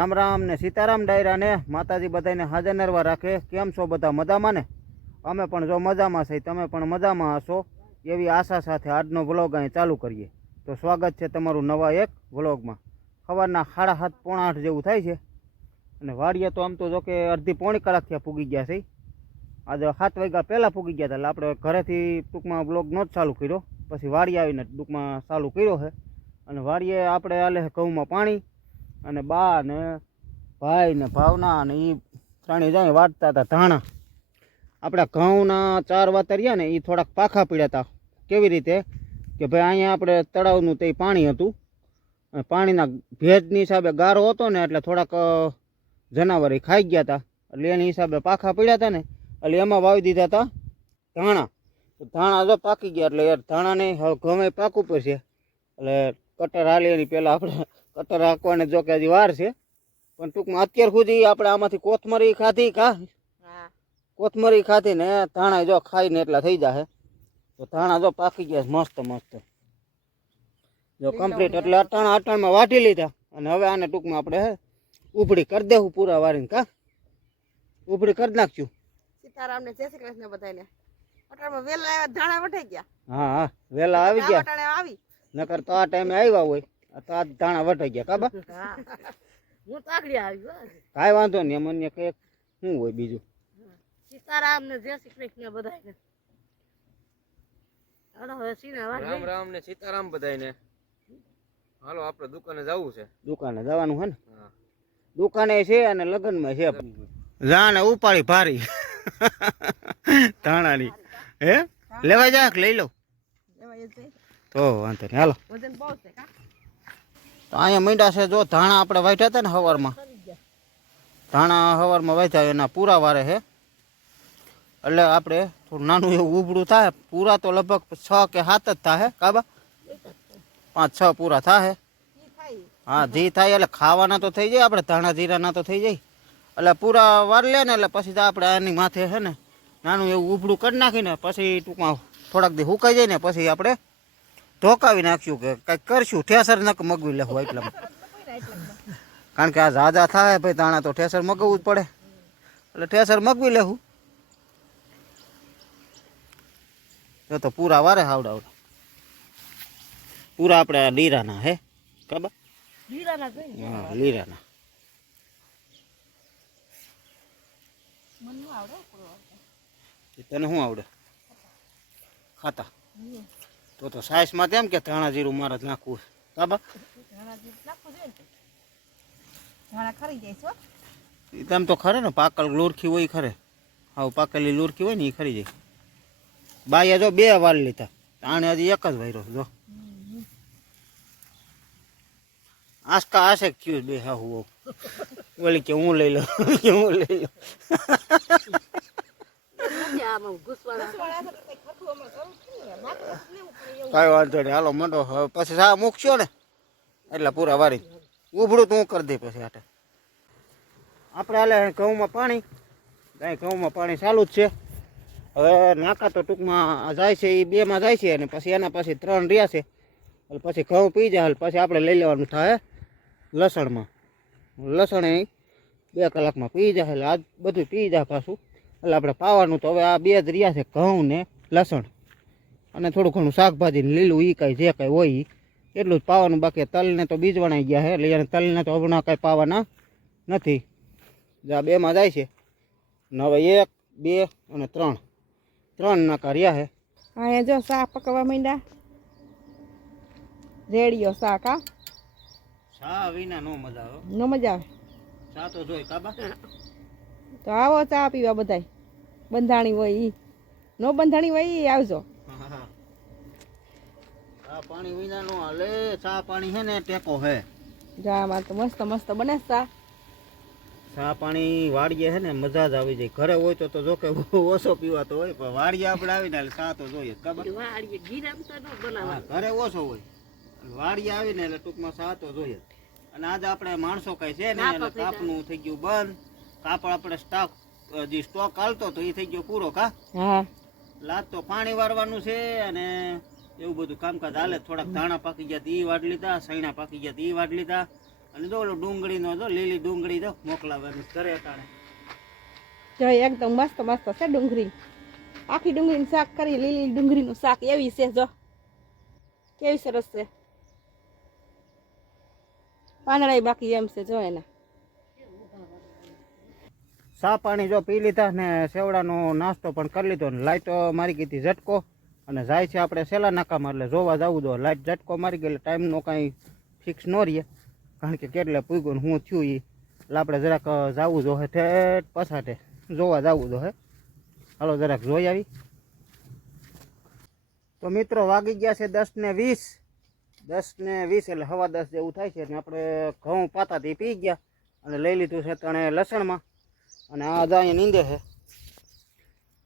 રામ રામ ને સીતારામ ડાયરા ને માતાજી બધાને હાજર નરવા રાખે। કેમ છો બધા મજામાં ને? અમે પણ જો મજામાં છે, તમે પણ મજામાં હશો એવી આશા સાથે આજનો વ્લોગ અહીં ચાલુ કરીએ। તો સ્વાગત છે તમારું નવા એક વ્લોગમાં। સવારના 7:30 પોણા 8 જેવું થાય છે અને વાડીએ તો આમ તો જો કે અડધી પોણી કલાક થયા પૂગી ગયા છે। આજે 7 વાગ્યા પહેલાં પૂગી ગયા હતા એટલે આપણે ઘરેથી ટૂંકમાં બ્લોગ નો જ ચાલુ કર્યો, પછી વાડી આવીને ટૂંકમાં ચાલુ કર્યો છે। અને વાડીએ આપણે આલે ઘઉંમાં પાણી અને બા ને ભાઈ ને ભાવના અને એ ત્રણેય જાય વાટતા હતા ધાણા। આપણા ઘઉંના 4 વાતરિયા ને એ થોડાક પાખા પડ્યા હતા। કેવી રીતે કે ભાઈ અહીંયા આપણે તળાવનું તે પાણી હતું, પાણીના ભેજની હિસાબે ગારો હતો ને એટલે થોડાક જનાવર ખાઈ ગયા હતા, એટલે એની હિસાબે પાખા પડ્યા હતા ને એટલે એમાં વાવી દીધા હતા ધાણા। ધાણા જો પાકી ગયા એટલે યાર ધાણાને હવે ઘઉં પાકું પડશે એટલે કટર હાલી એની પહેલાં આપણે કટર હાંકવાને જો કે હજી વાર છે, પણ ટૂંકમાં અત્યાર સુધી આપણે આમાંથી કોથમરી ખાધી કોથમરી ખાધી ને ધાણા જો ખાઈને એટલા થઈ જશે। તો ધાણા જો પાકી ગયા મસ્ત મસ્ત જો કમ્પ્લીટ, એટલે અટાણમાં વાટી લીધા અને હવે આને ટૂંકમાં આપણે ઉભડી કરી દેવું પૂરા વારીને। કા ઉભડી કરી નાખશું। સીતારામ ને જય શ્રી કૃષ્ણ બધાને। અટાણમાં વેલા આવ્યા ધાણા વટાઈ ગયા। હા હા વેલા આવી ગયા, અટાણે આવી નકર તો આ ટાઈમે આવ્યા હોય તો આ ધાણા વટાઈ ગયા। કાબા હું તો આગળ આવી કાંઈ વાંધો નહીં, અમને કઈક શું હોય બીજું। સીતારામ ને જય શ્રી કૃષ્ણ બધાને। રામ રામ ને સીતારામ બધાને। હાલો આપણે દુકાને જવું છે। દુકાને જવાનું છે ને? દુકાને છે અને લગ્નમાં છે। જાને ઉપાડી ભારી ધાણાની હે લેવા જા લઈ લો તો વાંધો નહીં હાલો। વજન બહુ છે કા? તો અહીંયા મીંડા છે જો ધાણા આપણે વાઢ્યા હતા ને સવારમાં, ધાણા સવારમાં વાઢ્યા એના પૂરા વારે છે એટલે આપણે થોડું નાનું એવું ઉભડું થાય। પૂરા તો લગભગ 6 કે 7 જ થાય કાબા, 5-6 પૂરા થાય। હા જી થાય એટલે ખાવાના તો થઈ જાય, આપણે ધાણા જીરાના તો થઈ જાય એટલે પૂરા વાર લે ને એટલે પછી આપણે આની માથે છે ને નાનું એવું ઉભડું કરી નાખીને પછી ટૂંકમાં થોડાક દી સુકાઈ જાય ને પછી આપણે ધોકાવી નાખ્યું કે કંઈક કરશું, ઠેસર નક મગવી લેવું એટલામાં, કારણ કે આ ઝાઝા થાય ભાઈ ધાણા તો ઠેસર મગવવું જ પડે એટલે ઠેસર મગવી લેવું। તો પૂરા વારે હાવડાવડા પૂરા આપણે લીરાના હે ખબર? હા લીરાના તને શું આવડે ખાતા? તો સાઈસમાં તેમ કે ધાણા જીરું મારે જ નાખવું કાબા? તેમ તો ખરે ને, પાકલ લુરખી હોય ખરે, હા પાકેલી લુરખી હોય ને એ ખરી જાય। બાઈએ જો 2 વાર લીધા, આને હજી એક જ વાયરો જો આસકા આશે ક્યુ બે હા હું ઓલી કે હું લઈ લઉં કે હું લઈ લઉં કાંઈ વાંધો નહીં હાલો મંડો પછી સા મૂકશો ને એટલે પૂરા વારી ઉભડું તું કરી દે પછી આટે આપણે હાલે ઘઉંમાં પાણી, કાંઈ ઘઉંમાં પાણી ચાલુ જ છે। હવે નાકા તો ટૂંકમાં જાય છે એ 2માં જાય છે અને પછી એના પછી 3 રહ્યા છે એટલે પછી ઘઉં પી જાય પછી આપણે લઈ લેવાનું થાય લસણમાં। લસણ એ 2 કલાકમાં પી જાય એટલે આજ બધું પી જાય પાછું એટલે આપણે પાવાનું તો હવે આ 2 જ રહ્યા છે ઘઉં ને લસણ અને થોડું ઘણું શાકભાજી લીલું એ કાંઈ જે કાંઈ હોય એટલું જ પાવાનું, બાકી તલને તો બીજ વણાઈ ગયા છે એટલે તલને તો હમણાં કાંઈ પાવાના નથી। આ 2માં જાય છે ને હવે 1, 2 અને 3 નાકા રહ્યા છે। અહીંયા જો શાક પકવવા માંડ્યા, રેડિયો શાક। હા ચા વિના નો મજા આવે, નો મજા આવે, ચા તો જોઈ કાબા। તો આવો ચા પીવા બધાય, બંધાણી હોય ઈ, નો બંધાણી હોય ઈ આવજો। ચા પાણી વિના નો હાલે, ચા પાણી છે ને ટેકો હે। જામાં તો મસ્ત મસ્ત બને ચા પાણી વાડીએ છે ને મજા જ આવી જાય। ઘરે હોય તો જો કે ઓછો પીવાતો હોય, પણ વાડીએ આપણે આવીને એટલે ચા તો જોઈએ ખબર, ઘરે ઓછો હોય વાડીએ આવીને એટલે ટૂંકમાં ચા તો જોઈએ। અને આજે આપણે માણસો કઈ છે ને એટલે કાપનું થઈ ગયું બંધ, કાપડ આપણે સ્ટોક હાલતો તો એ થઈ ગયો પૂરો કા? હા લાજ તો પાણી વારવાનું છે અને એવું બધું કામકાજ હાલે। થોડાક ધાણા પાકી ગયા ઈ વાડ લીધા, સૈણા પાકી ગયા ઈ વાડ લીધા અને જો ઓલો ડુંગળીનો જો લીલી ડુંગળી જો મોકલાવાની ઘરે અટાણે. જો એકદમ મસ્ત મસ્ત છે ડુંગળી. આખી ડુંગળીનું શાક કરી, લીલી ડુંગળીનું શાક એવી છે જો. કેવી સરસ છે. પાંદડાય બાકી એમ છે જો એના. ચા પાણી જો પી લીધા ને સેવડાનો નાસ્તો પણ કરી લીધો ને લાઈટ મારી ગઈ હતી ઝટકો અને જાય છે આપણે સેલા નાકામાં એટલે જોવા જવું દો. લાઈટ ઝટકો મારી ગઈ એટલે ટાઈમનો કાંઈ ફિક્સ ન રહીએ કારણ કે કેટલે પૂગ્યું ને હું થયું એ એટલે આપણે જરાક જવું જોઈએ ઠેઠ પછાટે જોવા જવું જોઈએ. હાલો જરાક જોઈ આવી. તો મિત્રો વાગી ગયા છે 10:20. 10:20 એટલે 10:15 જેવું થાય છે ને આપણે ઘઉં પાતાથી પી ગયા અને લઈ લીધું છે તણે લસણમાં. અને આ અહીંયા નીંદે છે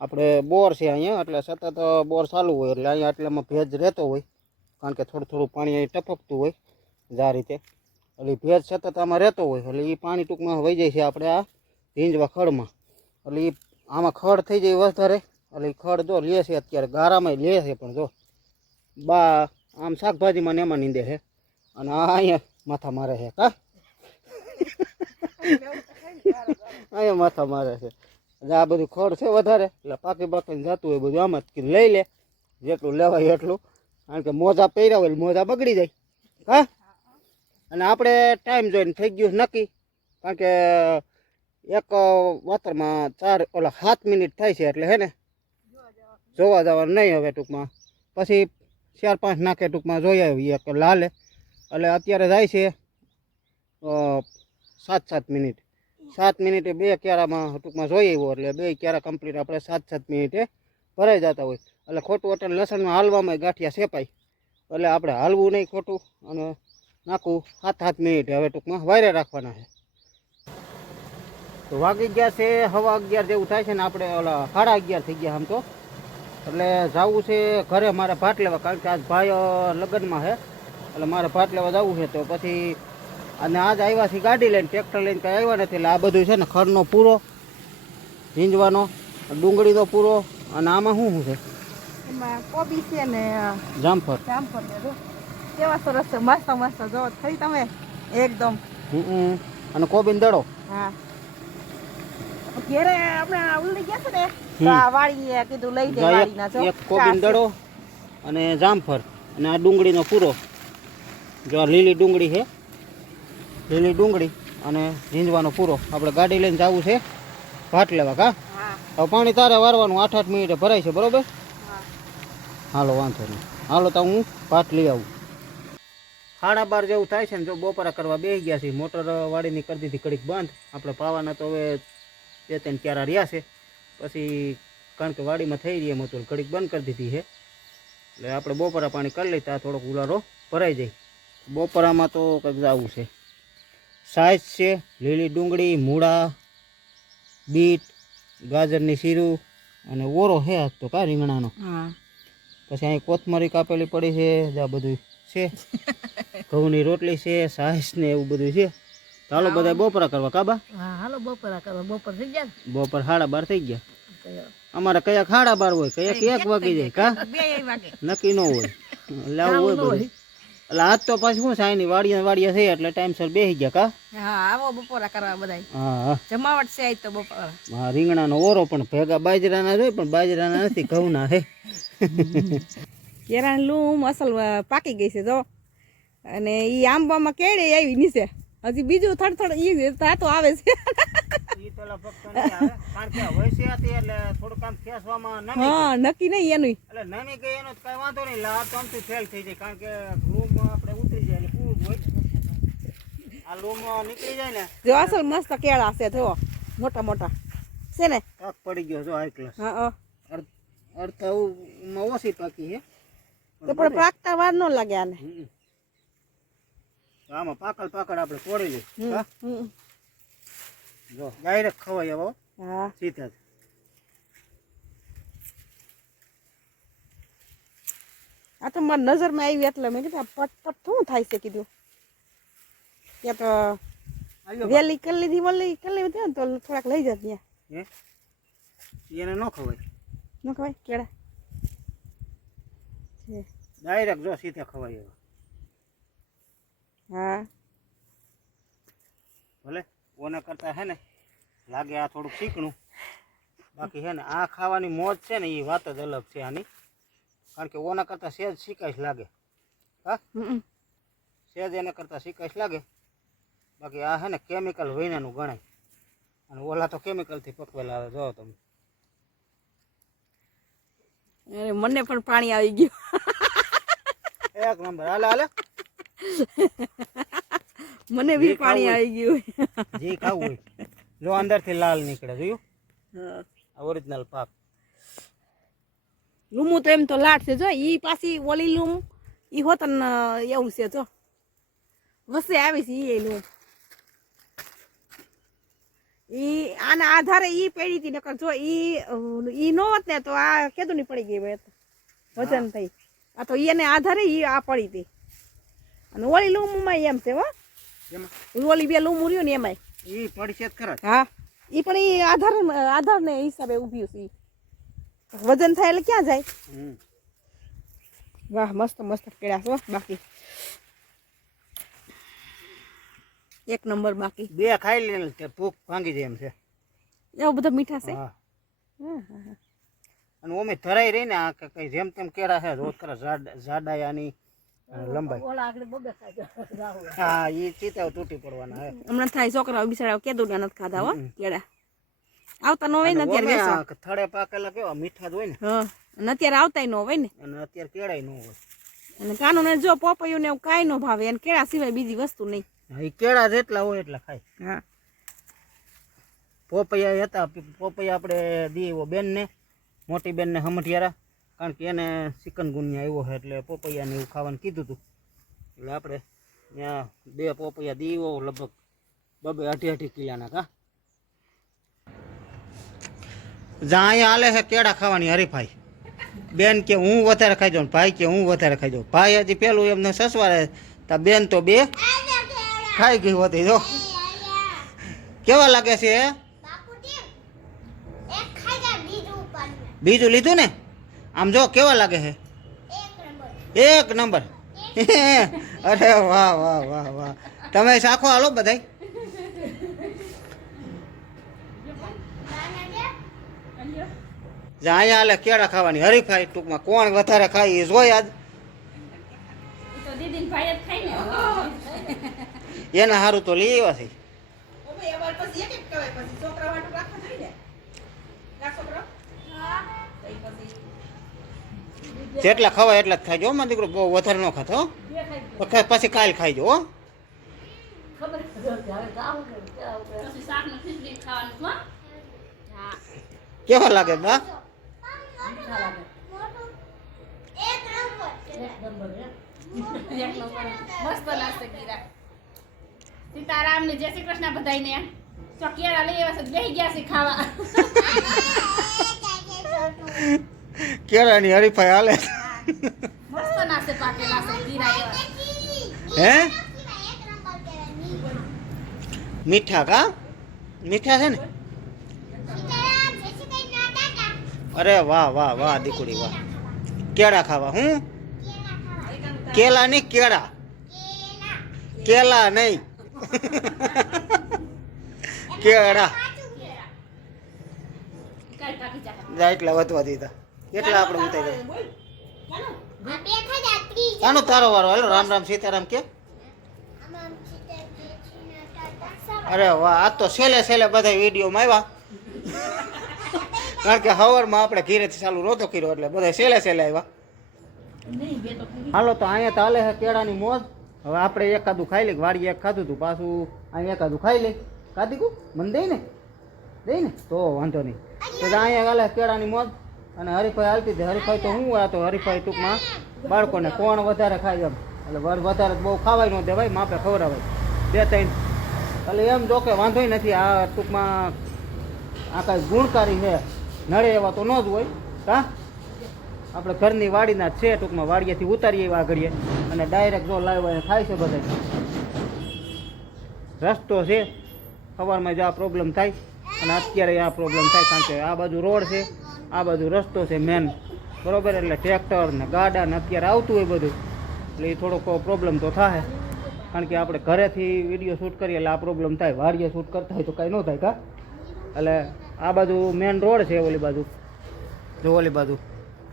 આપણે બોર છે અહીંયા એટલે સતત બોર ચાલુ હોય એટલે અહીંયા આટલામાં ભેજ રહેતો હોય કારણ કે થોડું થોડું પાણી અહીં ટપકતું હોય આ રીતે એટલે ભેજ સતત આમાં રહેતો હોય એટલે એ પાણી ટૂંકમાં વહી જાય છે આપણે આ ઢીંજવા ખડમાં. એટલે એ આમાં ખડ થઈ જાય વધારે એટલે એ ખડ જો લે છે અત્યારે ગારામાં લે છે પણ જો બા આમ શાકભાજીમાં ને એમાં નીંદે છે અને આ અહીંયા માથા મારે છે કા અહીંયા માથા મારે છે એટલે આ બધું ખડ છે વધારે એટલે પાકી પાકીને જતું હોય બધું આમ જ લઈ લે જેટલું લેવાય એટલું કારણ કે મોજા પહેર્યા હોય મોજા બગડી જાય હા. અને આપણે ટાઈમ જોઈને થઈ ગયું નક્કી કારણ કે એક વાતરમાં 7 મિનિટ થાય છે એટલે હે ને જોવા જવાનું નહીં હવે ટૂંકમાં પછી 4-5 નાખે ટૂંકમાં જોઈ આવી એક લાલે એટલે અત્યારે જાય છે 7 મિનિટ. 7 મિનિટે 2 ક્યારામાં ટૂંકમાં જોઈ આવ્યો એટલે 2 ક્યારા કમ્પ્લીટ આપણે 7 મિનિટે ભરાઈ જતા હોય એટલે ખોટું એટલે લસણમાં હાલવામાં ગાંઠિયા સેપાય એટલે આપણે હાલવું નહીં ખોટું અને નાખવું 7 મિનિટે હવે ટૂંકમાં વાયરે રાખવાના છે. તો વાગી ગયા છે 11:15 જેવું થાય છે ને આપણે ઓલા 11:30 થઈ ગયા આમ તો એટલે જવું છે ઘરે મારે ભાત લેવા કારણ કે આજ ભાઈ લગ્નમાં છે એટલે મારે ભાત લેવા જવું છે. તો પછી અને આજ આવ્યા છે ગાડી લઈને ટ્રેક્ટર લઈને કાંઈ આવ્યા નથી એટલે આ બધું છે ને ખડનો પૂરો ઝીંજવાનો ડુંગળીનો પૂરો અને આમાં શું છે એમાં કોબી છે ને જામફળ. જામફળ ને જો કેવા સરસ છે મસ્ત મસ્ત જો થઈ તમે એકદમ. અને કોબીનો દડો. હા ઘેરે આપણે ઉલડી ગયા છે ને તો આ વાડીએ કીધું લઈ જાય વાડીના જો એક કોબીનો દડો અને જામફળ અને આ ડુંગળીનો પૂરો જો આ લીલી ડુંગળી છે લીલી ડુંગળી અને ઝીંજવાનો પૂરો આપણે ગાડી લઈને જવું છે ભાત લેવા કા. હવે પાણી તારે વારવાનું 8 મિનિટે ભરાય છે બરોબર. હાલો વાંધો નહીં હાલો તો હું ભાત લઈ આવું. 12:30 જેવું થાય છે ને જો બપોરા કરવા બેસી ગયા છે મોટર વાડીની કરી દીધી કડીક બંધ આપણે પાવાના તો હવે 2-3 ક્યારા રહ્યા છે પછી કારણ કે વાડીમાં થઈ રહી એમ હતું કડીક બંધ કરી દીધી છે એટલે આપણે બપોરા પાણી કરી લઈએ ત્યાં થોડોક ઉલારો ભરાઈ જાય. બપોરામાં તો કંઈક જવું છે સાઈઝ છે લીલી ડુંગળી મૂળા બીટ ગાજરની શીરું અને ઓરો છે આજ તો કા રીંગણાનો. પછી અહીં કોથમરી કાપેલી પડી છે આ બધું છે ઘઉંની રોટલી છે સાઈઝ ને એવું બધું છે. ચાલો બધા બપોરા કરવા કાબા. હાલો બપોરા કરવા બપોર થઈ ગયા બપોર 12:30 થઈ ગયા. અમારે કયાક 12:30 હોય કયાક 1 વાગી જાય કા નક્કી ન હોય લાવવું હોય બધું. એટલે આજ તો પાછું શું સાયની વાડિયા છે એટલે ટાઈમસર બેસી ગયા કા. હા આવો બપોરા કરવા બધાય. હા જમાવટ છે આજ તો બપોરા. હા રીંગણાનો ઓરો પણ ભેગા બાજરાના જોઈ પણ બાજરાના નથી ઘઉંના છે. કેરાની લૂમ અસલ પાકી ગઈ છે જો અને ઈ આંબામાં કેળે આવી નીચે હજી બીજું થોડું ઈ થાતો આવે છે. ઈ તો લગભગ નહીં આવે કારણ કે વયસે હતી એટલે થોડું કામ ખેંચવામાં નમી. હા નક્કી નહીં એનું એટલે નમી ગઈ એનો કઈ વાંધો નહીં લા તો આમથી ફેલ થઈ જાય કારણ કે લૂમ આપણે ઉતરી જાય એટલે પૂરું હોય આ લૂમ નીકળી જાય ને જો અસલ મસ્ત કેળા છે જો મોટા મોટા છે ને પાક પડી ગયો જો હાઈ ક્લાસ. હા અડધામાં ઓછી પાકી છે તો પણ પાકતા વાર ન લાગે આને. આમાં પાકળ આપણે તોડી લઈએ હા? હમ. જો ડાયરેક્ટ ખવાય હવે હા સીધા જ. આ તો મારી નજરમાં આવી એટલે મેં કીધું પટ શું થાય છે કીધું ત્યાં તો વેલી કરી લીધી વલી કરી લીધી ને તો થોડાક લઈ જાત ત્યાં. એને ન ખવાય ન ખવાય કેળા ડાયરેક્ટ જો સીધા ખવાય એવા. હા ભલે ઓના કરતાં હે ને લાગે આ થોડુંક શીકણું, બાકી હે ને આ ખાવાની મોજ છે ને એ વાત જ અલગ છે આની, કારણ કે ઓના કરતાં સહેજ શીકાશ લાગે. હા સહેજ એના કરતાં શીકાશ લાગે, બાકી આ હે ને કેમિકલ વૈનાનું ગણાય, અને ઓલા તો કેમિકલથી પકવેલા આવે. જો તમે અરે મને પણ પાણી આવી ગયું. એક નંબર. હાલે હાલે મને બી પાણી આવી ગયું. જે ખાવું હોય જો અંદરથી લાલ નીકળે, જોયું? હા ઓરિજિનલ પાક. લૂમું તો એમ તો લાટ છે જો, ઈ પાછી ઓલી લૂમ ઈ હોત ને એવું છે જો, વસે આવી છે ઈ લૂમ. ઈ આના આધારે ઈ પડી હતી, નકર જો ઈ નો હોત ને તો આ કેદું ની પડી ગઈ હોય વજન થઈ. આ તો એને આધારે ઈ આ પડી હતી. અને ઓલી લૂમમાં એમ છે હો, ઓલી બે લૂમ રહ્યું ને એમાંય ઈ પડશે જ ખરા. હા ઈ પણ ઈ આધાર ને હિસાબે ઊભી છે. વજન થાય એટલે ક્યાં જાય. વાહ મસ્ત મસ્ત કેળા છો. બાકી એક નંબર. બાકી બે ખાઈ લે તે ભૂખ ભાંગી જાય એમ છે. એવું બધા મીઠા છે. હા અને ઓમે ધરાઈ રહી ને આ કઈ જેમ તેમ કેળા છે રોજ કરે જાડાયાની લંબાઈ. હા ઈ ચીતાવ તૂટી પડવાના હે. હમણાં થાય છોકરાઓ બિચારા કેદું નથી ખાધા હો કેળા. આવતા ન હોય ને અત્યારે વેચવા. થડે પાકેલા કેવા મીઠા જ હોય ને. હા અને અત્યારે આવતાય ન હોય ને, અને અત્યારે કેળાય ન હોય. અને કાનૂન ને જો પોપૈયું ને એવું કાંઈ ન ભાવે, અને કેળા સિવાય બીજી વસ્તુ નહીં. એ કેળા જેટલા હોય એટલા ખાય. હા પોપૈયા હતા, પોપૈયા આપણે દીવો બેનને, મોટી બેનને હમઠિયારા, કારણ કે એને ચિકનગુનિયા આવ્યો છે એટલે પોપૈયાને એવું ખાવાનું કીધું હતું, એટલે આપણે ત્યાં બે પોપૈયા દીવો લગભગ 2-2.5 કિલોના. કા જ્યાં અહીંયા હાલે છે કેળા ખાવાની હરીફાઈ. બેન કે હું વધારે ખાઈ જાઉં, ભાઈ કે હું વધારે ખાઈ જાઉં. ભાઈ હજી પેલું એમને સસવારે, તા બેન તો 2 ખાઈ ગઈ હોતી. જો કેવા લાગે છે? બીજું લીધું ને? આમ જો કેવા લાગે છે? એક નંબર. અરે વાહ વાહ વાહ વાહ. તમે શાખો હાલો બધાય. અહીંયા હાલે કેળા ખાવાની હરીફાઈ. ટૂંકમાં કોણ વધારે ખાય એ જોઈ આજ. એના સારું તો લઈ આવ્યા છે. જેટલા ખવાય એટલા જ ખાઈજો મારો દીકરો, બહુ વધારે ન ખાતો હો. પછી કાલ ખાઈજો હો. કેવા લાગે બા? મસ્ત લાગશે ગીરા. સીતારામ ને જય શ્રી કૃષ્ણ બધાયને. તો કેળા લઈ આવ્યા છે, બેહી ગયા છે ખાવા. કેળાની હરીફાઈ હાલે. મસ્ત નાશે પાકેલા છે ગીરા એવા. હે મીઠા? કા મીઠા છે ને? અરે વાહ વાહ વાહ દીકરી વાહ. કેળા ખાવા. હું કેલા નહીં, કેળા. કેલા નહીં. કેળા. એટલા વધવા દીધા. એટલા આપણે ઉતારી દે. આનો તારો વારો. હાલો રામ રામ સીતારામ કે. અરે વાહ, આ તો છેલ્લે બધા વિડીયોમાં આવ્યા, કારણ કે સવારમાં આપણે ઘીરેથી ચાલુ નહોતો કર્યો એટલે બધા છેલ્લે આવ્યા. હાલો તો અહીંયા તો હાલે છે કેળાની મોજ. હવે આપણે એકાદું ખાઈ લઈએ. વાડીએ એક ખાધું હતું, પાછું અહીંયા એકાદું ખાઈ લઈ. કાદીકું મને દઈ ને તો વાંધો નહીં. તો અહીંયા હાલે કેળાની મોજ. અને હરીફાઈ હાલતી હતી. હરીફાઈ તો હું આ તો હરીફાઈ ટૂંકમાં બાળકોને કોણ વધારે ખાય એમ, એટલે વધારે બહુ ખાવાય ન દેવાય, માપે ખવડાવાય 2-3. એટલે એમ જો કે વાંધોય નથી. આ ટૂંકમાં આ કાંઈ ગુણકારી છે, નડે એવા તો ન જ હોય. હા આપણે ઘરની વાડીના જ છે, ટૂંકમાં વાડીએથી ઉતારીએ એવા ઘડીએ અને ડાયરેક્ટ જો લાવ્યા ખાય છે બધા. રસ્તો છે, સવારમાં જ આ પ્રોબ્લેમ થાય અને અત્યારે આ પ્રોબ્લેમ થાય, કારણ કે આ બાજુ રોડ છે, આ બાજુ રસ્તો છે મેન, બરોબર. એટલે ટ્રેક્ટર ને ગાડા ને અત્યારે આવતું હોય બધું, એટલે એ થોડોક પ્રોબ્લેમ તો થાય. કારણ કે આપણે ઘરેથી વિડીયો શૂટ કરીએ એટલે આ પ્રોબ્લેમ થાય. વાડીએ શૂટ કરતા હોય તો કાંઈ ન થાય કા. એટલે આ બાજુ મેન રોડ છે, ઓલી બાજુ જો ઓલી બાજુ,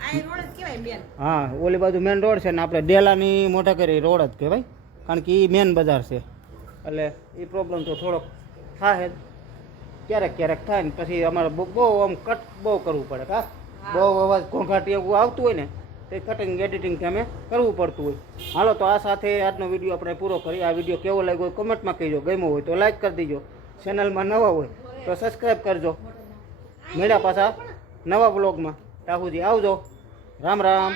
આ રોડ જ કહેવાય બેન. હા ઓલી બાજુ મેન રોડ છે ને આપણે ડેલાની મોટા કરી રોડ જ કહેવાય, કારણ કે એ મેન બજાર છે. એટલે એ પ્રોબ્લેમ તો થોડોક થાય જ, ક્યારેક ક્યારેક થાય ને પછી અમારે બહુ આમ કટ બહુ કરવું પડે કા. બહુ અવાજ ઘોંઘાટી એવું આવતું હોય ને તો કટિંગ એડિટિંગ અમે કરવું પડતું હોય. હાલો તો આ સાથે આજનો વિડીયો આપણે પૂરો કરીએ. આ વિડીયો કેવો લાગ્યો કોમેન્ટમાં કહેજો, ગમ્યો હોય તો લાઈક કરી દેજો, ચેનલમાં નવા હોય તો સબસ્ક્રાઈબ કરજો. મળ્યા પાછા નવા બ્લોગમાં. તાહુજી આવજો. રામ રામ.